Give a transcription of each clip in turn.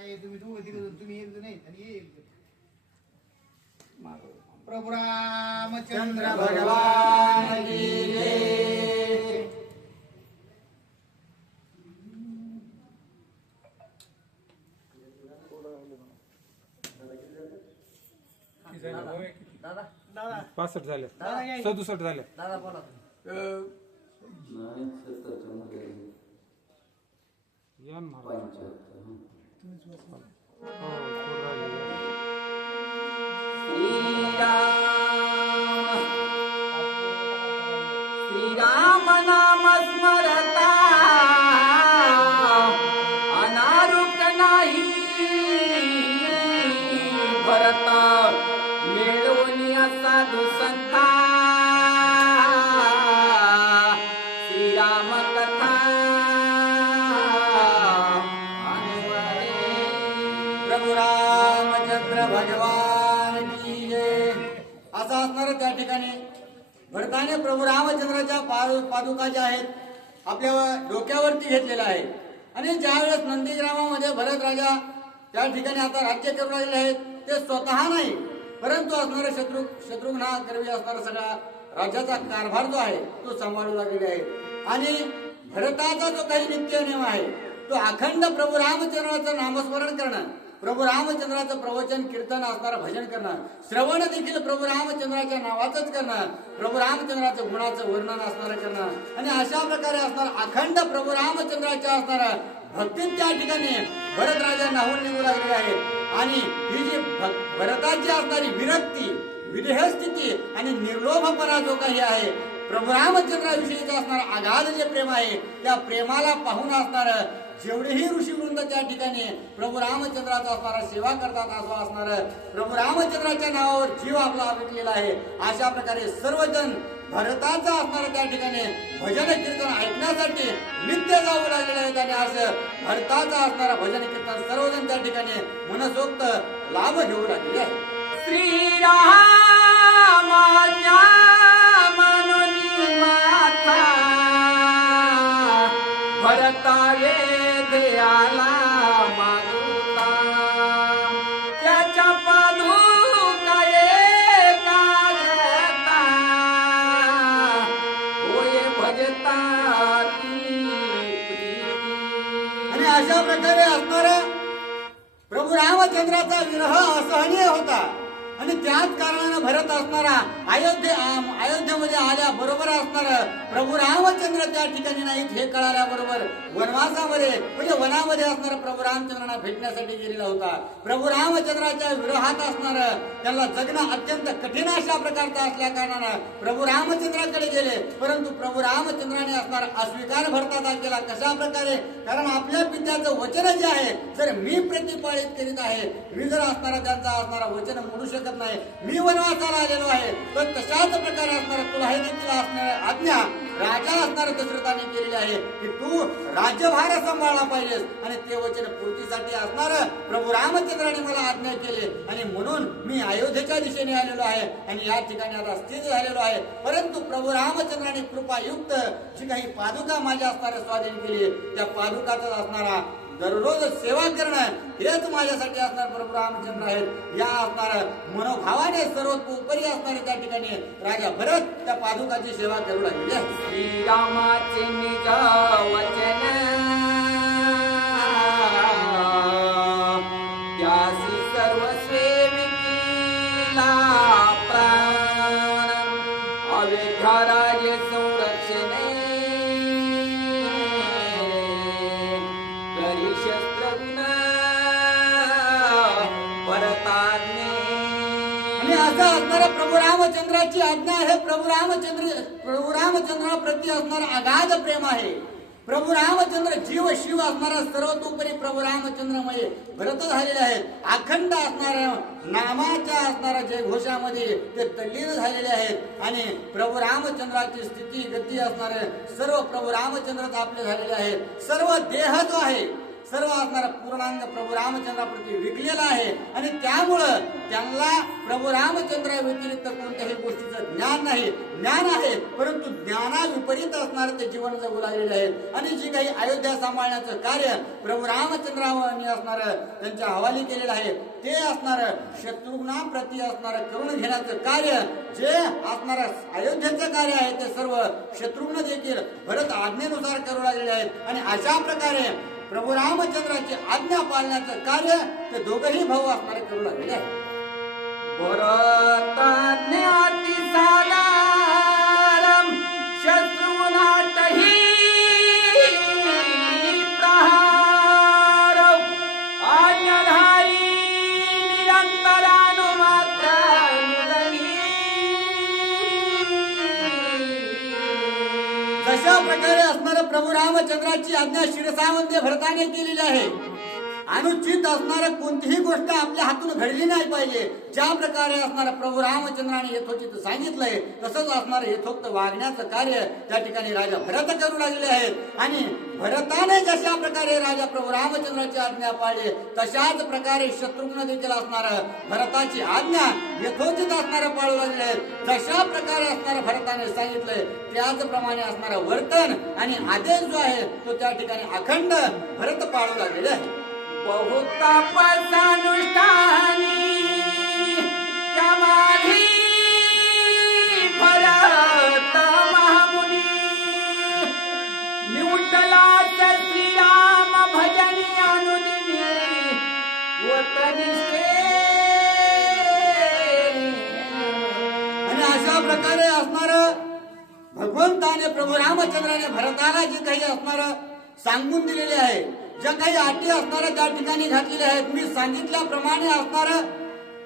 तुम्ही तुम्ही एक आणि हे एक. प्रभू रामचंद्र भगवान की जय. दादा. पासष्ट झाले. दादा या इथे. सदुसष्ट झाले दादा बोला तुम्ही. या ना महाराज. हो, थोडं राहिलं. भक्ताने प्रभू रामचंद्राच्या पादुका ज्या आहेत आपल्या डोक्यावरती घेतलेल्या आहे आणि ज्यावेळेस नंदीग्रामामध्ये भरत राजा त्या ठिकाणी आता राज्य करू लागले आहेत ते स्वतः नाही परंतु असणारे शत्रू शत्रुघ्न हा गर्वी असणारा सगळा राज्याचा कारभार जो आहे तो सांभाळू लागलेले आहे. आणि भरताचा जो काही नित्य नियम आहे तो अखंड प्रभू रामचंद्राचं नामस्मरण करणं प्रभू रामचंद्राचं प्रवचन कीर्तन असणार भजन करणं श्रवण देखील प्रभू रामचंद्राच्या नावाचंच करणं प्रभू रामचंद्राचं गुणाचं वर्णन असणार करणार. आणि अशा प्रकारे असणार अखंड प्रभू रामचंद्राच्या असणार भक्तीत त्या ठिकाणी भरतराजा नाहून निघू लागले आहे आणि ही जी भरताची असणारी विरक्ती विदेह स्थिती आणि निर्लोभपणा जो काही आहे प्रभू रामचंद्राविषयीचं असणार अगाध जे प्रेम आहे त्या प्रेमाला पाहून असणार जेवढेही ऋषीवृंद त्या ठिकाणी प्रभू रामचंद्राचा असणारा सेवा करतात असं असणार प्रभू रामचंद्राच्या नावावर जीव आपला विकलेला आहे. अशा प्रकारे सर्वजण भरताचा असणार त्या ठिकाणी भजन कीर्तन ऐकण्यासाठी नित्य जाऊ लागलेलं आहे आणि असं भरताचा असणारा भजन कीर्तन सर्वजण त्या ठिकाणी मनसोक्त लाभ घेऊ लागलेले आहे श्रीरामाच्या मनोनी ये भरता वेदयाला मारुता त्याच्या पादुका एका घेता होय भजता आणि अशा प्रकारे असणारा प्रभू रामचंद्राचा विरह असहनीय होता. आणि त्याच कारणानं भरत असणारा अयोध्ये अयोध्येमध्ये आल्या बरोबर असणार प्रभू रामचंद्र त्या ठिकाणी नाहीत हे कळाल्या बरोबर वनवासामध्ये म्हणजे वनामध्ये असणार प्रभू रामचंद्रांना भेटण्यासाठी गेलेला होता. प्रभू रामचंद्राच्या विरोहात असणार त्याला जगणं अत्यंत कठीण अशा प्रकारचं असल्या कारणानं प्रभू रामचंद्राकडे गेले. परंतु प्रभू रामचंद्राने असणार अस्वीकार भरताचा केला. कशा प्रकारे? कारण आपल्या पित्याचं वचन जे आहे जर मी प्रतिपाळित करीत आहे मी जर असणारा त्यांचा असणारा वचन म्हणू शकत शकत नाही. मी वनवासाला आलेलो आहे. पण तशाच प्रकारे असणारा तुला हे देखील असणार आज्ञा राजा असणाऱ्या दशरथाने केलेली आहे की तू राज्यभार सांभाळला पाहिजेस. आणि ते वचन पूर्तीसाठी असणार प्रभू रामचंद्राने मला आज्ञा केली. आणि म्हणून मी अयोध्येच्या दिशेने आलेलो आहे. आणि या ठिकाणी आता स्थिर झालेलो आहे. परंतु प्रभू रामचंद्राने कृपायुक्त जी काही पादुका माझ्या असणाऱ्या स्वाधीन केली त्या पादुकाचाच असणारा दररोज सेवा करणं हेच माझ्यासाठी असणार प्रभू रामचंद्र आहेत या असणार मनोभावाने सर्वोपरी असणारे त्या ठिकाणी राजा भरत त्या पादुकाची सेवा करू लागली. श्रीरामाचे निज वचन आणि असं असणाऱ्या प्रभू रामचंद्राची आज्ञा आहे. प्रभू रामचंद्र प्रभू रामचंद्राप्रती असणार अगाध प्रेम आहे. प्रभू रामचंद्र जीव शिव असणारा सर्वतोपरी प्रभू रामचंद्रमुळे व्रत झालेले आहेत. अखंड असणाऱ्या नामाच्या असणाऱ्या जय घोषामध्ये ते तल्लीन झालेले आहेत. आणि प्रभू रामचंद्राची स्थिती गती असणारे सर्व प्रभू रामचंद्रच आपले झालेले आहेत. सर्व देह जो आहे सर्व असणारा पूर्णांग प्रभू रामचंद्राप्रती विकलेला आहे. आणि त्यामुळं त्यांना प्रभू रामचंद्रा व्यतिरिक्त कोणत्याही गोष्टीचं ज्ञान नाही ज्ञान आहे परंतु ज्ञाना विपरीत असणारं ते जीवन जगू लागलेले आहेत. आणि जी काही अयोध्या सांभाळण्याचं कार्य प्रभू रामचंद्रांनी असणारं त्यांच्या हवाली केलेलं आहे ते असणारं शत्रुघ्नाप्रती असणारं करून घेण्याचं कार्य जे असणारं अयोध्येचं कार्य आहे ते सर्व शत्रुघ्न देखील भरत आज्ञेनुसार करू लागलेले आहेत. आणि अशा प्रकारे प्रभू रामचंद्राची आज्ञा पाळण्याचं कार्य ते दोघंही भाऊ असणारे करू लागले. बरं करण्याची आज्ञा शिरसामध्ये भरताने केलेली आहे. अनुचित असणारं कोणतीही गोष्ट आपल्या हातून घडली नाही पाहिजे. ज्या प्रकारे असणारा प्रभू रामचंद्राने यथोचित सांगितलंय तसंच असणारं यथोक्त वागण्याचं कार्य त्या ठिकाणी राजा भरत करू लागले आहेत. आणि भरताने जशा प्रकारे राजा प्रभू रामचंद्राची आज्ञा पाळली तशाच प्रकारे शत्रुघ्न देखील असणार भरताची आज्ञा यथोचित असणारं पाळू लागले आहेत. जशा प्रकारे असणारं भरताने सांगितलंय त्याचप्रमाणे असणारं वर्तन आणि आदेश जो आहे तो त्या ठिकाणी अखंड भरत पाळू लागलेले आहे बहुतापसानुष्ठानी त्यामाधी भरत महामुनी. श्रीराम भजनी अनुदिनी. आणि अशा प्रकारे असणार भगवंताने प्रभू रामचंद्राने भरताला जे काही असणार सांगून दिलेले आहे. ज्या काही अटी असणार त्या ठिकाणी घातलेल्या आहेत. मी सांगितल्याप्रमाणे असणार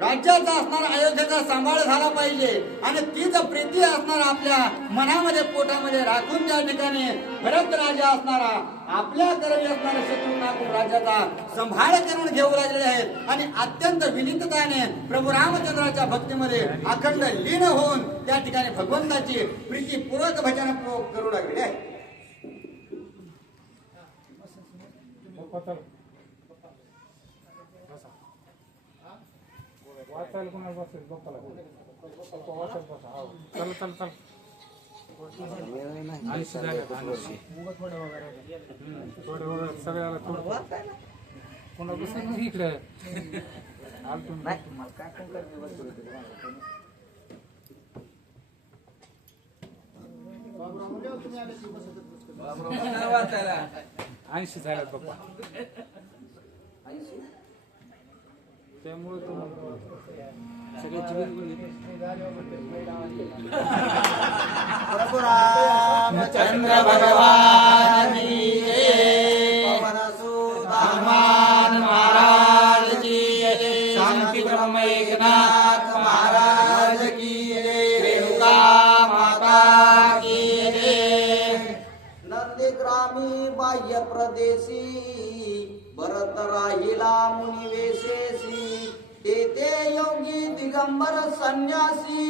राज्याचा असणार अयोध्येचा सांभाळ झाला पाहिजे. आणि तीच प्रीती असणार आपल्या मनामध्ये पोटामध्ये राखून त्या ठिकाणी भरत राजा असणारा आपल्या करवी असणाऱ्या शत्रुघ्नाकडून राज्याचा संभाळ करून घेऊ लागलेले आहेत. आणि अत्यंत विनितताने प्रभू रामचंद्राच्या भक्तीमध्ये अखंड लीन होऊन त्या ठिकाणी भगवंताची प्रीतीपूर्वक भजन करू लागलेले आहे हो, पप्पा चल बसा वाचायला कोणाला बसेल? पप्पा वाचायला बसा हो. चल चल चल. ऐंशी झाले ऐंशी थोडं वगैरे सगळ्याला थोडं कोणा बसेल इकडे? आलटून ऐंशी झाल्यात पप्पा वेगवेगळी भगवान महाराज की शांति ब्रह्म महाराज की रेणुका माता की नंदीग्रामी बाह्य प्रदेशी भरत राहिला मुनिवेशेशी तेथे योगी दिगंबर संन्यासी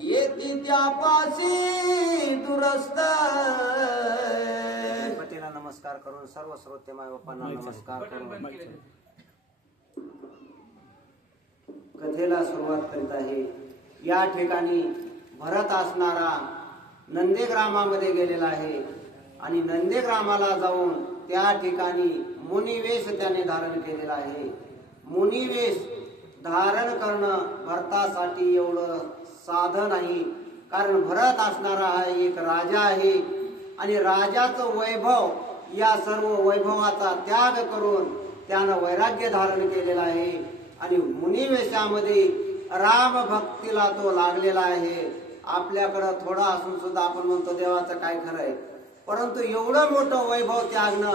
येती त्यापासी दुरस्त. पतीला नमस्कार करून सर्व श्रोते माय बाप्पांना नमस्कार करून. कथेला सुरुवात करीत आहे. या ठिकाणी भरत असणारा नंदेग्रामामध्ये गेलेला आहे आणि नंदेग्रामाला जाऊन त्या ठिकाणी मुनिवेश त्याने धारण केलेला आहे. मुनिवेश धारण करणं भरतासाठी एवढं साधं नाही कारण भरत असणारा हा एक राजा आहे. आणि राजाचं वैभव या सर्व वैभवाचा त्याग करून त्यानं वैराग्य धारण केलेलं आहे. आणि मुनिवेशामध्ये राम भक्तीला तो लागलेला आहे. आपल्याकडं थोडा असून सुद्धा आपण म्हणतो देवाचं काय खरं आहे? परंतु एवढं मोठं वैभव त्यागणं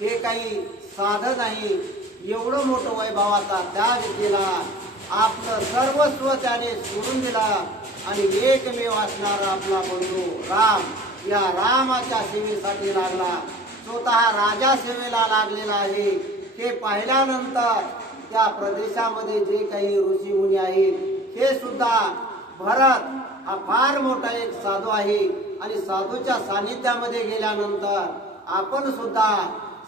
हे काही साधं नाही. एवढं मोठं वैभवाचा त्याग केला. आपलं सर्वस्व त्याने सोडून दिला आणि एकमेव असणारा आपला बंधू राम या रामाच्या सेवेसाठी लागला. स्वतः राजा सेवेला लागलेला आहे. हे पाहिल्यानंतर त्या प्रदेशामध्ये जे काही ऋषीमुनी आहेत हे सुद्धा भरत हा फार मोठा एक साधू आहे. आणि साधूच्या सानिध्यामध्ये गेल्यानंतर आपण सुद्धा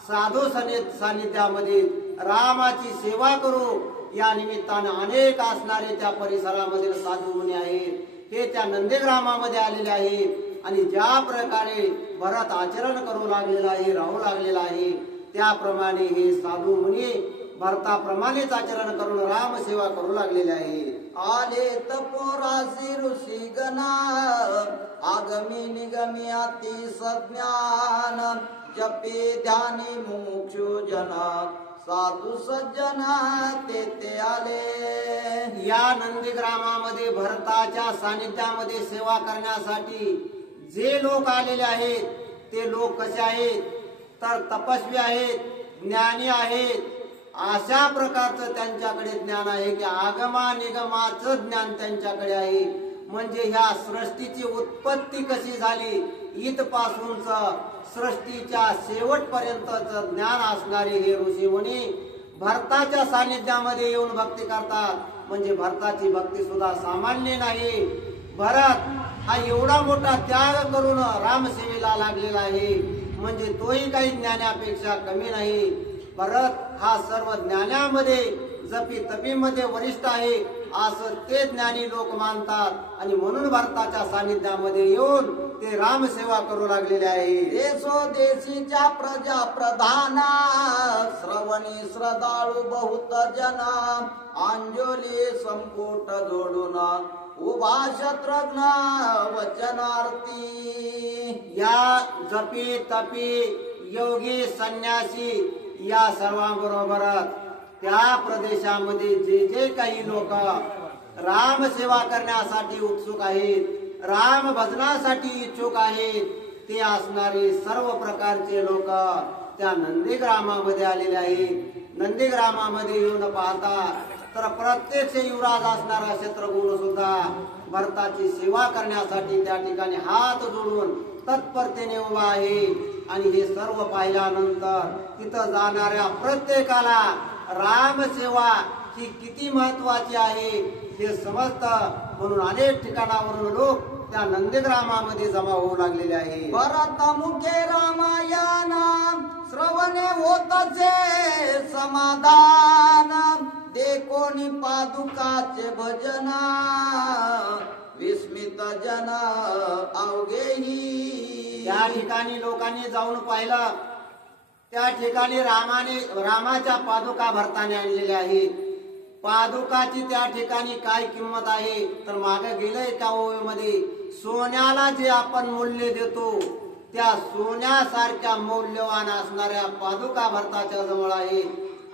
साधू सानिध्यामध्ये रामाची सेवा करू. या निमित्तानं अनेक असणारे त्या परिसरामधील साधू मुनी आहेत. हे त्या नंदीग्रामामध्ये आलेले आहेत. आणि ज्या प्रकारे भरत आचरण करू लागलेला आहे राहू लागलेला आहे त्याप्रमाणे हे साधू मुनी भरताप्रमाणेच आचरण करून रामसेवा करू लागलेले आहे आले तपोराशी ऋषी गणा आगमी निगमी अति सज्ञान जपे ध्यानी मोक्ष जना. साधू सज्जना तेथे आले. या नंदीग्रामामध्ये भरताच्या सानिध्यामध्ये सेवा करण्यासाठी जे लोक आलेले आहेत ते लोक कसे आहेत? तर तपस्वी आहेत ज्ञानी आहेत. अशा प्रकारचं त्यांच्याकडे ज्ञान आहे की आगमा निगमाचं ज्ञान त्यांच्याकडे आहे. म्हणजे ह्या सृष्टीची उत्पत्ती कशी झाली? इथपासूनच सृष्टीच्या शेवटपर्यंतच ज्ञान असणारे हे ऋषीमुनी भरताच्या सानिध्यामध्ये येऊन भक्ती करतात. म्हणजे भरताची भक्ती सुद्धा सामान्य नाही. भरत हा एवढा मोठा त्याग करून रामसेवेला लागलेला आहे. म्हणजे तोही काही ज्ञानापेक्षा कमी नाही. भरत हा सर्व ज्ञानामध्ये जपी तपीमध्ये वरिष्ठ आहे. असं ते ज्ञानी लोक मानतात. आणि म्हणून भारताच्या सानिध्यामध्ये येऊन ते रामसेवा करू लागलेले आहे. देशो देशीच्या प्रजा प्रधाना श्रवणी श्रद्धाळू बहुत जना अंजली संपुट जोडून उभा शत्रज्ञ वचनार्थी. या जपी तपी योगी संन्यासी या सर्वांबरोबरच त्या प्रदेशामध्ये जे जे काही लोक राम सेवा करण्यासाठी उत्सुक आहेत राम भजनासाठी इच्छुक आहेत ते असणारे सर्व प्रकारचे लोक त्या नंदीग्रामामध्ये आलेले आहेत. नंदीग्रामामध्ये येऊन पाहतात तर प्रत्यक्ष युवराज असणारा क्षेत्रगुरु सुद्धा भरताची सेवा करण्यासाठी त्या ठिकाणी हात जोडून तत्परतेने उभा आहे. आणि हे सर्व पाहिल्यानंतर तिथं जाणाऱ्या प्रत्येकाला रामसेवा ही किती महत्वाची आहे हे समजतं. म्हणून अनेक ठिकाणावरून लोक त्या नंदीग्रामामध्ये जमा होऊ लागलेले आहे. भरत मुखे रामायण श्रवणे होतचे समाधान. देखोनी पादुकाचे भजन विस्मित जन अवघेही. त्या ठिकाणी लोकांनी जाऊन पाहिलं त्या ठिकाणी रामाने रामाच्या पादुका भरताने आणलेल्या आहेत. पादुकाची त्या ठिकाणी काय किंमत आहे? तर मागे गेलंय त्या ओळीमध्ये. सोन्याला जे आपण मूल्य देतो त्या सोन्यासारख्या मौल्यवान असणाऱ्या पादुका भरताच्या जवळ आहे.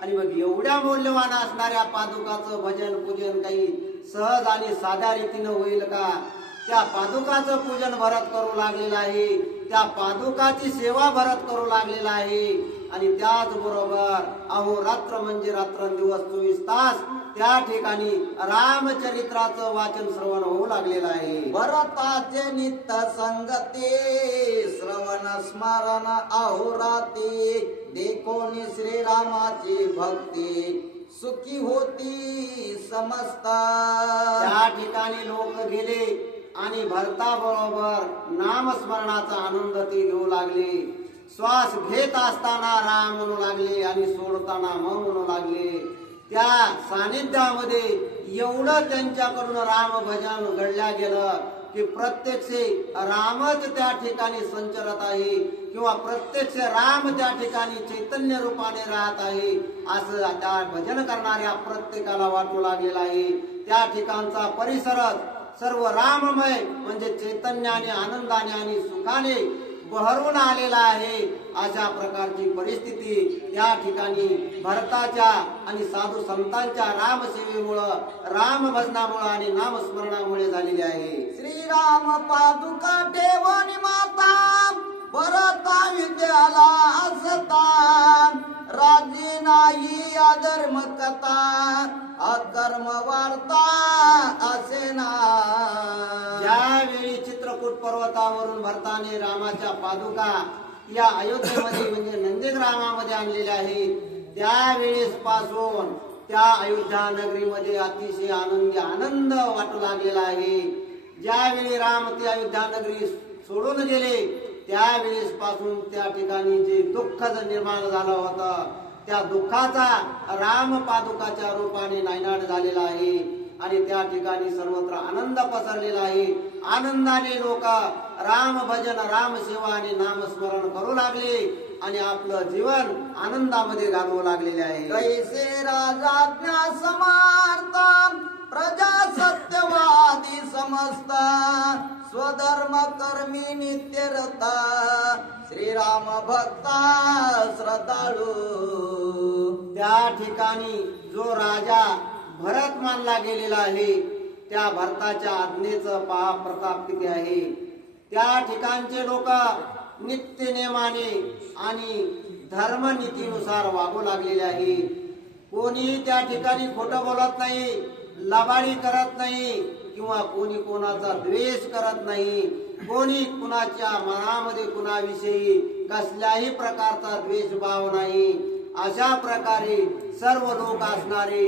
आणि मग एवढ्या मौल्यवान असणाऱ्या पादुकाचं भजन पूजन काही सहज आणि साध्या रीतीनं होईल का? त्या पादुकाचं पूजन भरत करू लागलेलं आहे. त्या पादुकाची सेवा भरत करू लागलेला आहे. आणि त्याचबरोबर अहोरात्र म्हणजे रात्रंदिवस चोवीस तास त्या ठिकाणी रामचरित्राचं वाचन श्रवण होऊ लागलेलं आहे. भरताचे नित्य संगते श्रवण स्मरण अहोराती देखोनी श्रीरामाची भक्ती. सुखी होती समस्त. त्या ठिकाणी लोक गेले. आणि भरताबरोबर नामस्मरणाचा आनंद ती घेऊ लागले. श्वास घेत असताना राम म्हणू लागले आणि सोडताना म म्हणू लागले. त्या सानिध्यामध्ये एवढं त्यांच्याकडून राम भजन घडल्या गेलं की प्रत्यक्ष रामच त्या ठिकाणी संचरत आहे किंवा प्रत्यक्ष राम त्या ठिकाणी चैतन्य रूपाने राहत आहे असं त्या भजन करणाऱ्या प्रत्येकाला वाटू लागलेला आहे. त्या ठिकाणचा परिसरच सर्व राममय म्हणजे चैतन्याने आनंदाने आणि सुखाने बहरून आलेला आहे. अशा प्रकारची परिस्थिती या ठिकाणी भरताच्या आणि साधू संतांच्या रामसेवेमुळं राम भजनामुळं आणि नामस्मरणामुळे झालेली आहे. श्रीराम पादुका देवानी माता भरता विद्याला असता राजी नाही अधर्म कथा अकर्म वार्ता असे ना. ज्यावेळी चित्रकूट पर्वतावरून भरताने रामाच्या पादुका या अयोध्येमध्ये म्हणजे नंदीग्रामामध्ये आणलेल्या आहेत त्यावेळेस पासून त्या अयोध्या नगरीमध्ये अतिशय आनंदी आनंद वाटू लागलेला आहे. ज्यावेळी राम ते अयोध्या नगरी सोडून गेले त्यावेळेस पासून त्या ठिकाणी जे दुःख निर्माण झालं होतं त्या दुःखाचा राम पादुकाच्या रूपाने नायनाट झालेला आहे आणि त्या ठिकाणी सर्वत्र आनंद पसरलेला आहे. आनंदाने लोक राम भजन राम सेवा आणि नामस्मरण करू लागले आणि आपलं जीवन आनंदामध्ये घालवू लागलेले आहे. कैसे राजाज्ञा समार्थ प्रजा सत्यवादी समस्त. स्वधर्म कर्मी नित्यरता श्रीराम भक्ता श्रद्धाळू. त्या ठिकाणी जो राजा भरत मानला गेलेला आहे त्या भरताच्या आज्ञेचं पहा प्रताप किती आहे? त्या ठिकाणचे लोक नित्य नियमाने आणि धर्मनीतीनुसार वागू लागलेले आहे. कोणी त्या ठिकाणी खोटं बोलत नाही लबाडी करत नाही किंवा कोणी कोणाचा द्वेष करत नाही कोणी कुणाच्या मनामध्ये कुणाविषयी कसल्याही प्रकारचा द्वेषभाव नाही. अशा प्रकारे सर्व लोक असणारे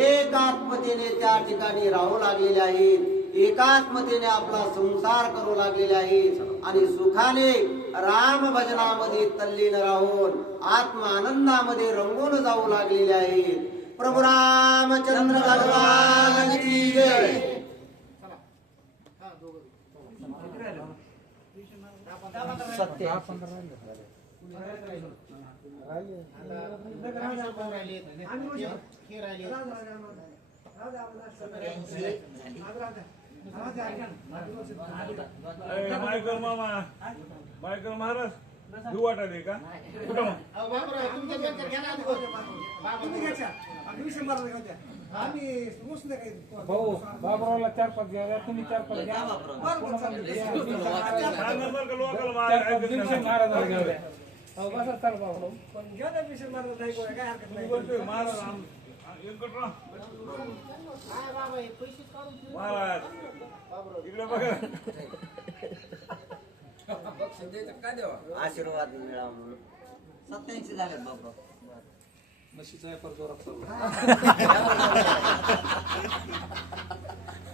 एकात्मतेने त्या ठिकाणी राहू लागलेले आहेत. एकात्मतेने आपला संसार करू लागलेले आहेत. आणि सुखाने राम भजनामध्ये तल्लीन राहून आत्म आनंदामध्ये रंगून जाऊ लागलेले आहेत. प्रभू रामचंद्र भगवान की जय दहा पंधरा राहिले मायकल मामा मायकल महाराज घेऊ वाटाले का? कुठं मग? पाच घ्या तुम्ही चार पाच घ्या सांगा का लोकल चार पाच महाराज दिवशी महाराजाला घेऊ द्या हो, बसा चाल बाबराव. महाराज इकडे बघा आशीर्वाद मिळावा म्हणून. सत्याऐंशी झाले बाबा म्हशीचा व्यापार जोरात चालू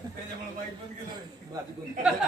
त्याच्यामुळे माईक बंद केलं.